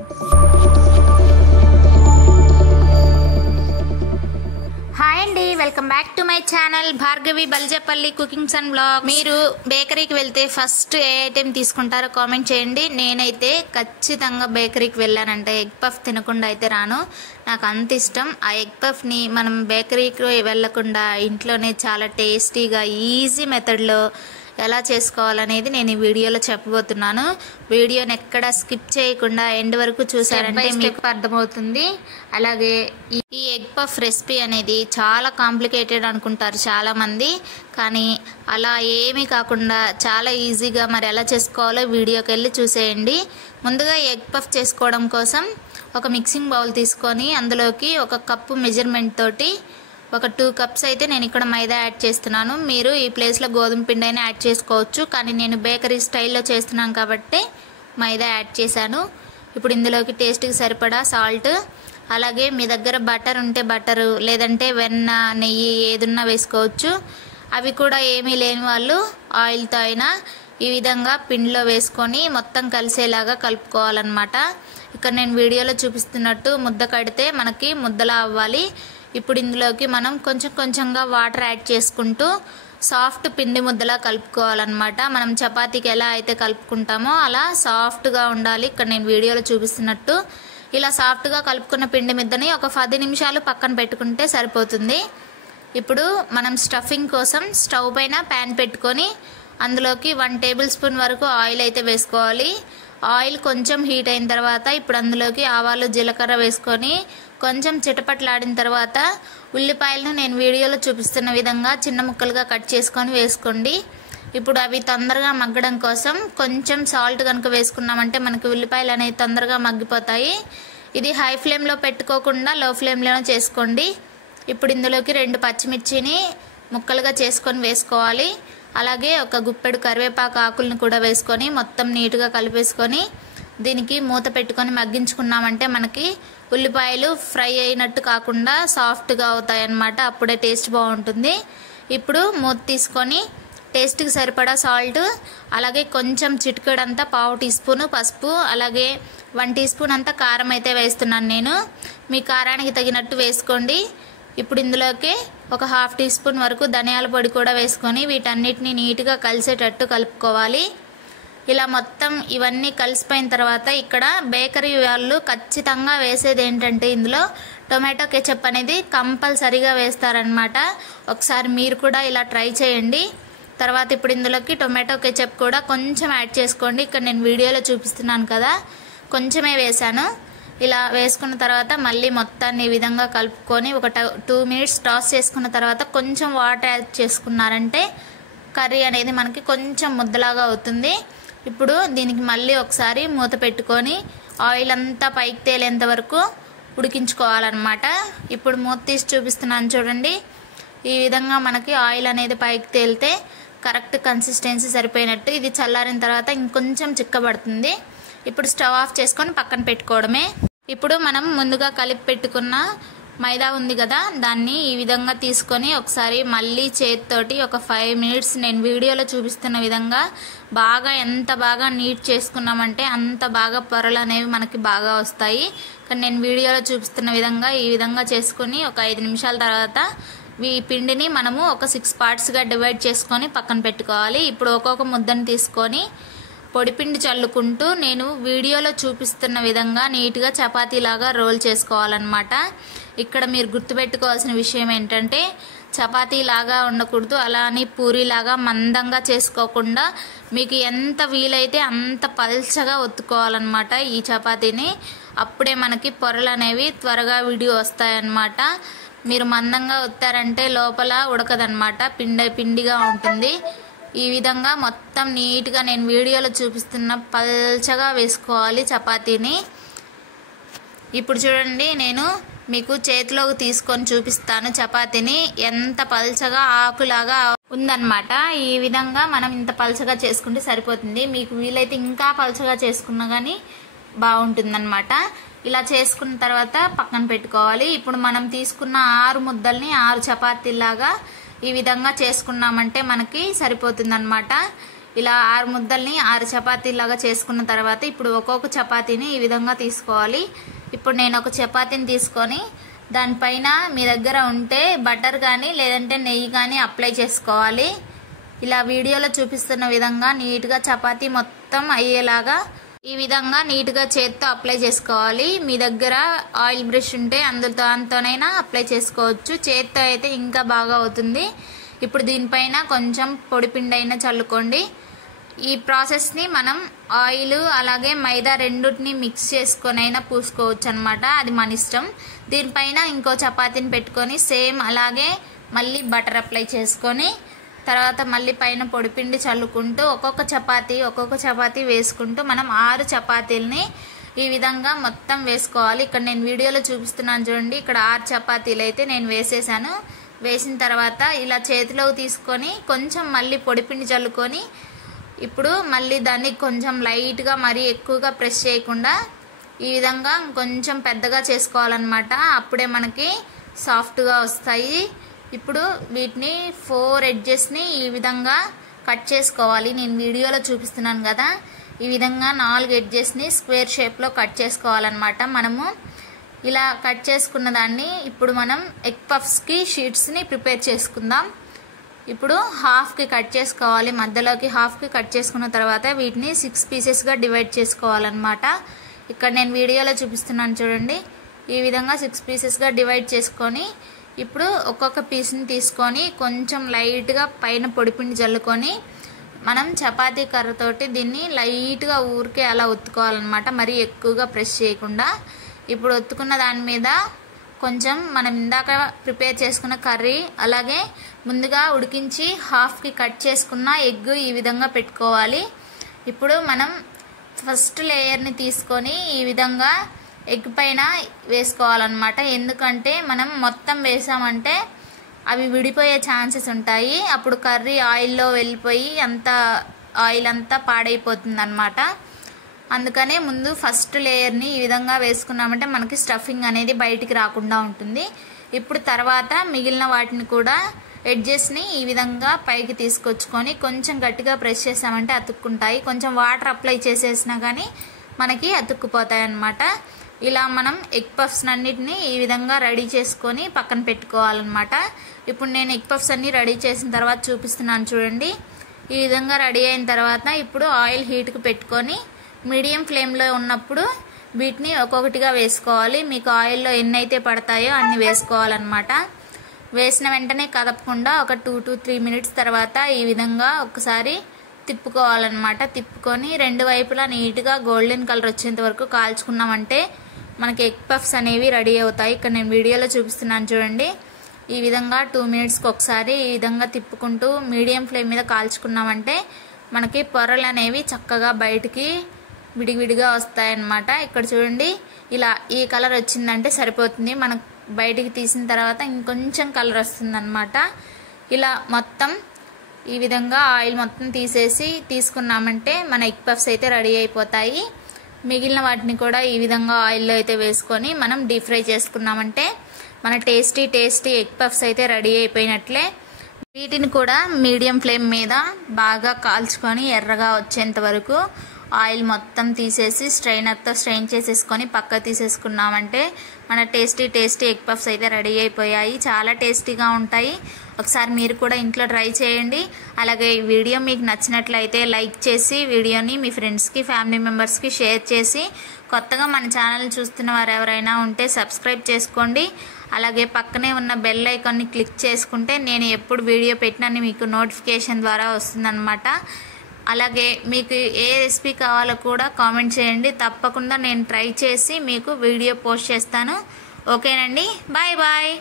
Hi అండి, welcome back to my channel Bhargavi Baljapalli cookings and blog. మీరు బేకరీకి వెళ్తే ఫస్ట్ ఏ ఐటెం తీసుకుంటారో కామెంట్ చేయండి. నేనైతే ఖచ్చితంగా బేకరీకి వెళ్ళానంటే ఎగ్ పఫ్ తినకుండా అయితే రాను. నాకు అంత ఇష్టం. ఆ ఎగ్ పఫ్ని మనం బేకరీకి వెళ్ళకుండా ఇంట్లోనే చాలా టేస్టీగా ఈజీ మెథడ్లో ఎలా చేసుకోవాలనేది నేను ఈ వీడియోలో చెప్పబోతున్నాను. వీడియోని ఎక్కడ స్కిప్ చేయకుండా ఎండ్ వరకు చూసారంటే మీకు అర్థమవుతుంది. అలాగే ఈ ఎగ్ పఫ్ రెసిపీ అనేది చాలా కాంప్లికేటెడ్ అనుకుంటారు చాలామంది, కానీ అలా ఏమీ కాకుండా చాలా ఈజీగా మరి ఎలా చేసుకోవాలో వీడియోకి వెళ్ళి చూసేయండి. ముందుగా ఎగ్ పఫ్ చేసుకోవడం కోసం ఒక మిక్సింగ్ బౌల్ తీసుకొని అందులోకి ఒక కప్పు మెజర్మెంట్ తోటి ఒక 2 కప్స్ అయితే నేను ఇక్కడ మైదా యాడ్ చేస్తున్నాను. మీరు ఈ ప్లేస్లో గోధుమ పిండి అయినా యాడ్ చేసుకోవచ్చు, కానీ నేను బేకరీ స్టైల్లో చేస్తున్నాను కాబట్టి మైదా యాడ్ చేశాను. ఇప్పుడు ఇందులోకి టేస్ట్కి సరిపడా సాల్ట్, అలాగే మీ దగ్గర బటర్ ఉంటే బటరు, లేదంటే వెన్న, నెయ్యి ఏదున్నా వేసుకోవచ్చు. అవి కూడా ఏమీ లేని వాళ్ళు ఆయిల్తో అయినా ఈ విధంగా పిండిలో వేసుకొని మొత్తం కలిసేలాగా కలుపుకోవాలన్నమాట. ఇక్కడ నేను వీడియోలో చూపిస్తున్నట్టు ముద్ద కడితే మనకి ముద్దలా అవ్వాలి. ఇప్పుడు ఇందులోకి మనం కొంచెం కొంచెంగా వాటర్ యాడ్ చేసుకుంటూ సాఫ్ట్ పిండి ముద్దలా కలుపుకోవాలన్నమాట. మనం చపాతీకి ఎలా అయితే కలుపుకుంటామో అలా సాఫ్ట్గా ఉండాలి. ఇక్కడ నేను వీడియోలో చూపిస్తున్నట్టు ఇలా సాఫ్ట్గా కలుపుకున్న పిండి ముద్దని ఒక 10 నిమిషాలు పక్కన పెట్టుకుంటే సరిపోతుంది. ఇప్పుడు మనం స్టఫింగ్ కోసం స్టవ్ పైన ప్యాన్ పెట్టుకొని అందులోకి 1 టేబుల్ స్పూన్ వరకు ఆయిల్ అయితే వేసుకోవాలి. ఆయిల్ కొంచెం హీట్ అయిన తర్వాత ఇప్పుడు అందులోకి ఆవాలు, జీలకర్ర వేసుకొని కొంచెం చిటపట్లాడిన తర్వాత ఉల్లిపాయలను నేను వీడియోలో చూపిస్తున్న విధంగా చిన్న ముక్కలుగా కట్ చేసుకొని వేసుకోండి. ఇప్పుడు అవి తొందరగా మగ్గడం కోసం కొంచెం సాల్ట్ కనుక వేసుకున్నామంటే మనకి ఉల్లిపాయలు అనేవి తొందరగా మగ్గిపోతాయి. ఇది హై ఫ్లేమ్లో పెట్టుకోకుండా లో ఫ్లేమ్లోనే చేసుకోండి. ఇప్పుడు ఇందులోకి 2 పచ్చిమిర్చిని ముక్కలుగా చేసుకొని వేసుకోవాలి. అలాగే ఒక గుప్పెడు కరివేపాకు ఆకులను కూడా వేసుకొని మొత్తం నీట్గా కలిపేసుకొని దీనికి మూత పెట్టుకొని మగ్గించుకున్నామంటే మనకి ఉల్లిపాయలు ఫ్రై అయినట్టు కాకుండా సాఫ్ట్గా అవుతాయి అన్నమాట. అప్పుడే టేస్ట్ బాగుంటుంది. ఇప్పుడు మూత తీసుకొని టేస్ట్కి సరిపడా సాల్ట్, అలాగే కొంచెం చిటికెడంతా 1/2 టీ స్పూను పసుపు, అలాగే 1 టీ స్పూన్ అంతా కారం అయితే వేస్తున్నాను నేను. మీ కారానికి తగినట్టు వేసుకోండి. ఇప్పుడు ఇందులోకి ఒక 1/2 టీ స్పూన్ వరకు ధనియాల పొడి కూడా వేసుకొని వీటన్నిటిని నీట్గా కలిసేటట్టు కలుపుకోవాలి. ఇలా మొత్తం ఇవన్నీ కలిసిపోయిన తర్వాత ఇక్కడ బేకరీ వాళ్ళు ఖచ్చితంగా వేసేది ఏంటంటే ఇందులో టొమాటో కెచప్ అనేది కంపల్సరీగా వేస్తారనమాట. ఒకసారి మీరు కూడా ఇలా ట్రై చేయండి. తర్వాత ఇప్పుడు ఇందులోకి టొమాటో కెచప్ కూడా కొంచెం యాడ్ చేసుకోండి. ఇక్కడ నేను వీడియోలో చూపిస్తున్నాను కదా, కొంచెమే వేశాను. ఇలా వేసుకున్న తర్వాత మళ్ళీ మొత్తాన్ని ఈ విధంగా కలుపుకొని ఒక 2 మినిట్స్ టాస్ చేసుకున్న తర్వాత కొంచెం వాటర్ యాడ్ చేసుకున్నారంటే కర్రీ అనేది మనకి కొంచెం ముద్దలాగా అవుతుంది. ఇప్పుడు దీనికి మళ్ళీ ఒకసారి మూత పెట్టుకొని ఆయిల్ అంతా పైకి తేలేంత వరకు ఉడికించుకోవాలన్నమాట. ఇప్పుడు మూత తీసి చూపిస్తున్నాను చూడండి. ఈ విధంగా మనకి ఆయిల్ అనేది పైకి తేలితే కరెక్ట్ కన్సిస్టెన్సీ సరిపోయినట్టు. ఇది చల్లారిన తర్వాత ఇంకొంచెం చిక్కబడుతుంది. ఇప్పుడు స్టవ్ ఆఫ్ చేసుకొని పక్కన పెట్టుకోవడమే. ఇప్పుడు మనం ముందుగా కలిపి పెట్టుకున్న మైదా ఉంది కదా, దాన్ని ఈ విధంగా తీసుకొని ఒకసారి మళ్ళీ చేతితోటి ఒక 5 మినిట్స్ నేను వీడియోలో చూపిస్తున్న విధంగా బాగా ఎంత బాగా నీట్ చేసుకున్నామంటే అంత బాగా పొరలు అనేవి మనకి బాగా వస్తాయి. కానీ నేను వీడియోలో చూపిస్తున్న విధంగా ఈ విధంగా చేసుకుని ఒక 5 నిమిషాల తర్వాత ఈ పిండిని మనము ఒక 6 పార్ట్స్గా డివైడ్ చేసుకొని పక్కన పెట్టుకోవాలి. ఇప్పుడు ఒక్కొక్క ముద్దను తీసుకొని పొడిపిండి చల్లుకుంటూ నేను వీడియోలో చూపిస్తున్న విధంగా నీట్గా చపాతీలాగా రోల్ చేసుకోవాలన్నమాట. ఇక్కడ మీరు గుర్తుపెట్టుకోవాల్సిన విషయం ఏంటంటే చపాతీలాగా ఉండకూడదు, అలా అని పూరీలాగా మందంగా చేసుకోకుండా మీకు ఎంత వీలైతే అంత పల్చగా ఒత్తుకోవాలన్నమాట ఈ చపాతీని. అప్పుడే మనకి పొరలు అనేవి త్వరగా విడి వస్తాయన్నమాట. మీరు మందంగా ఒత్తారంటే లోపల ఉడకదన్నమాట, పిండిగా ఉంటుంది. ఈ విధంగా మొత్తం నీట్గా నేను వీడియోలో చూపిస్తున్న పల్చగా వేసుకోవాలి చపాతీని. ఇప్పుడు చూడండి, నేను మీకు చేతిలోకి తీసుకొని చూపిస్తాను చపాతీని. ఎంత పల్చగా ఆకులాగా ఉందన్నమాట. ఈ విధంగా మనం ఇంత పల్చగా చేసుకుంటే సరిపోతుంది. మీకు వీలైతే ఇంకా పల్చగా చేసుకున్నా కానీ బాగుంటుందన్నమాట. ఇలా చేసుకున్న తర్వాత పక్కన పెట్టుకోవాలి. ఇప్పుడు మనం తీసుకున్న 6 ముద్దల్ని 6 చపాతీలాగా ఈ విధంగా చేసుకున్నామంటే మనకి సరిపోతుందన్నమాట. ఇలా 6 ముద్దల్ని 6 చపాతీలాగా చేసుకున్న తర్వాత ఇప్పుడు ఒక్కొక్క చపాతీని ఈ విధంగా తీసుకోవాలి. ఇప్పుడు నేను ఒక చపాతీని తీసుకొని దానిపైన మీ దగ్గర ఉంటే బటర్ కానీ లేదంటే నెయ్యి కానీ అప్లై చేసుకోవాలి. ఇలా వీడియోలో చూపిస్తున్న విధంగా నీట్గా చపాతీ మొత్తం అయ్యేలాగా ఈ విధంగా నీట్గా చేత్తో అప్లై చేసుకోవాలి. మీ దగ్గర ఆయిల్ బ్రష్ ఉంటే దాంతోనైనా అప్లై చేసుకోవచ్చు. చేత్తో అయితే ఇంకా బాగా అవుతుంది. ఇప్పుడు దీనిపైన కొంచెం పొడిపిండి అయినా చల్లుకోండి. ఈ ప్రాసెస్ని మనం ఆయిల్ అలాగే మైదా రెండుని మిక్స్ చేసుకొని అయినా పూసుకోవచ్చు అనమాట, అది మన ఇష్టం. దీనిపైన ఇంకో చపాతీని పెట్టుకొని సేమ్ అలాగే మళ్ళీ బటర్ అప్లై చేసుకొని తర్వాత మళ్ళీ పైన పొడిపిండి చల్లుకుంటూ ఒక్కొక్క చపాతీ వేసుకుంటూ మనం 6 చపాతీలని ఈ విధంగా మొత్తం వేసుకోవాలి. ఇక్కడ నేను వీడియోలో చూపిస్తున్నాను చూడండి. ఇక్కడ 6 చపాతీలు అయితే నేను వేసేసాను. వేసిన తర్వాత ఇలా చేతిలోకి తీసుకొని కొంచెం మళ్ళీ పొడిపిండి చల్లుకొని ఇప్పుడు మళ్ళీ దాన్ని కొంచెం లైట్గా మరీ ఎక్కువగా ప్రెస్ చేయకుండా ఈ విధంగా కొంచెం పెద్దగా చేసుకోవాలన్నమాట. అప్పుడే మనకి సాఫ్ట్గా వస్తాయి. ఇప్పుడు వీటిని 4 ఎడ్జెస్ని ఈ విధంగా కట్ చేసుకోవాలి. నేను వీడియోలో చూపిస్తున్నాను కదా, ఈ విధంగా 4 ఎడ్జెస్ని స్క్వేర్ షేప్లో కట్ చేసుకోవాలన్నమాట. మనము ఇలా కట్ చేసుకున్న దాన్ని ఇప్పుడు మనం ఎగ్ పఫ్స్కి షీట్స్ని ప్రిపేర్ చేసుకుందాం. ఇప్పుడు హాఫ్కి కట్ చేసుకోవాలి. మధ్యలోకి హాఫ్కి కట్ చేసుకున్న తర్వాత వీటిని 6 పీసెస్గా డివైడ్ చేసుకోవాలన్నమాట. ఇక్కడ నేను వీడియోలో చూపిస్తున్నాను చూడండి. ఈ విధంగా 6 పీసెస్గా డివైడ్ చేసుకొని ఇప్పుడు ఒక్కొక్క పీస్ని తీసుకొని కొంచెం లైట్గా పైన పొడిపిండి చల్లుకొని మనం చపాతీ కర్రతోటి దీన్ని లైట్గా ఊరికే అలా ఒత్తుకోవాలన్నమాట, మరీ ఎక్కువగా ప్రెస్ చేయకుండా. ఇప్పుడు ఒత్తుకున్న దాని మీద కొంచెం మనం ఇందాక ప్రిపేర్ చేసుకున్న కర్రీ అలాగే ముందుగా ఉడికించి హాఫ్కి కట్ చేసుకున్న ఎగ్ ఈ విధంగా పెట్టుకోవాలి. ఇప్పుడు మనం ఫస్ట్ లేయర్ని తీసుకొని ఈ విధంగా ఎగ్ పైన వేసుకోవాలన్నమాట. ఎందుకంటే మనం మొత్తం వేసామంటే అవి విడిపోయే ఛాన్సెస్ ఉంటాయి. అప్పుడు కర్రీ ఆయిల్లో వెళ్ళిపోయి ఆయిల్ అంతా పాడైపోతుంది అన్నమాట. అందుకనే ముందు ఫస్ట్ లేయర్ని ఈ విధంగా వేసుకున్నామంటే మనకి స్టఫింగ్ అనేది బయటికి రాకుండా ఉంటుంది. ఇప్పుడు తర్వాత మిగిలిన వాటిని కూడా ఎడ్జెస్ని ఈ విధంగా పైకి తీసుకొచ్చుకొని కొంచెం గట్టిగా ప్రెస్ చేసామంటే అతుక్కుంటాయి. కొంచెం వాటర్ అప్లై చేసేసినా కానీ మనకి అతుక్కుపోతాయి అన్నమాట. ఇలా మనం ఎగ్ పఫ్స్ అన్నిటిని ఈ విధంగా రెడీ చేసుకొని పక్కన పెట్టుకోవాలన్నమాట. ఇప్పుడు నేను ఎగ్ పఫ్స్ అన్ని రెడీ చేసిన తర్వాత చూపిస్తున్నాను చూడండి. ఈ విధంగా రెడీ అయిన తర్వాత ఇప్పుడు ఆయిల్ హీట్కి పెట్టుకొని మీడియం ఫ్లేమ్లో ఉన్నప్పుడు వీటిని ఒక్కొక్కటిగా వేసుకోవాలి. మీకు ఆయిల్లో ఎన్నైతే పడతాయో అన్ని వేసుకోవాలన్నమాట. వేసిన వెంటనే కదపకుండా ఒక 2 to 3 మినిట్స్ తర్వాత ఈ విధంగా ఒకసారి తిప్పుకోవాలన్నమాట. తిప్పుకొని రెండు వైపులా నీట్గా గోల్డెన్ కలర్ వచ్చేంత వరకు కాల్చుకున్నామంటే మనకి ఎగ్ పఫ్స్ అనేవి రెడీ అవుతాయి. ఇక్కడ నేను వీడియోలో చూపిస్తున్నాను చూడండి. ఈ విధంగా 2 మినిట్స్కి ఒకసారి ఈ విధంగా తిప్పుకుంటూ మీడియం ఫ్లేమ్ మీద కాల్చుకున్నామంటే మనకి పొరలు అనేవి చక్కగా బయటికి విడివిడిగా వస్తాయన్నమాట. ఇక్కడ చూడండి, ఇలా ఈ కలర్ వచ్చిందంటే సరిపోతుంది. మనకు బయటికి తీసిన తర్వాత ఇంకొంచెం కలర్ వస్తుందన్నమాట. ఇలా మొత్తం ఈ విధంగా ఆయిల్ మొత్తం తీసేసి తీసుకున్నామంటే మన ఎగ్ పఫ్స్ అయితే రెడీ అయిపోతాయి. మిగిలిన వాటిని కూడా ఈ విధంగా ఆయిల్లో అయితే వేసుకొని మనం డీప్ ఫ్రై చేసుకున్నామంటే మన టేస్టీ ఎగ్ పఫ్స్ అయితే రెడీ అయిపోయినట్లే. వీటిని కూడా మీడియం ఫ్లేమ్ మీద బాగా కాల్చుకొని ఎర్రగా వచ్చేంత వరకు ఆయిల్ మొత్తం తీసేసి స్ట్రైనర్తో స్ట్రెయిన్ చేసేసుకొని పక్క తీసేసుకున్నామంటే మన టేస్టీ ఎగ్ పఫ్స్ అయితే రెడీ అయిపోయాయి. చాలా టేస్టీగా ఉంటాయి. ఒకసారి మీరు కూడా ఇంట్లో ట్రై చేయండి. అలాగే ఈ వీడియో మీకు నచ్చినట్లయితే లైక్ చేసి వీడియోని మీ ఫ్రెండ్స్కి ఫ్యామిలీ మెంబర్స్కి షేర్ చేసి కొత్తగా మన ఛానల్ చూస్తున్న వారు ఎవరైనా ఉంటే సబ్స్క్రైబ్ చేసుకోండి. అలాగే పక్కనే ఉన్న బెల్ ఐకాన్ని క్లిక్ చేసుకుంటే నేను ఎప్పుడు వీడియో పెట్టినా మీకు నోటిఫికేషన్ ద్వారా వస్తుందన్నమాట. అలాగే మీకు ఏ రెసిపీ కావాలో కూడా కామెంట్ చేయండి. తప్పకుండా నేను ట్రై చేసి మీకు వీడియో పోస్ట్ చేస్తాను. ఓకేనండి, బాయ్ బాయ్.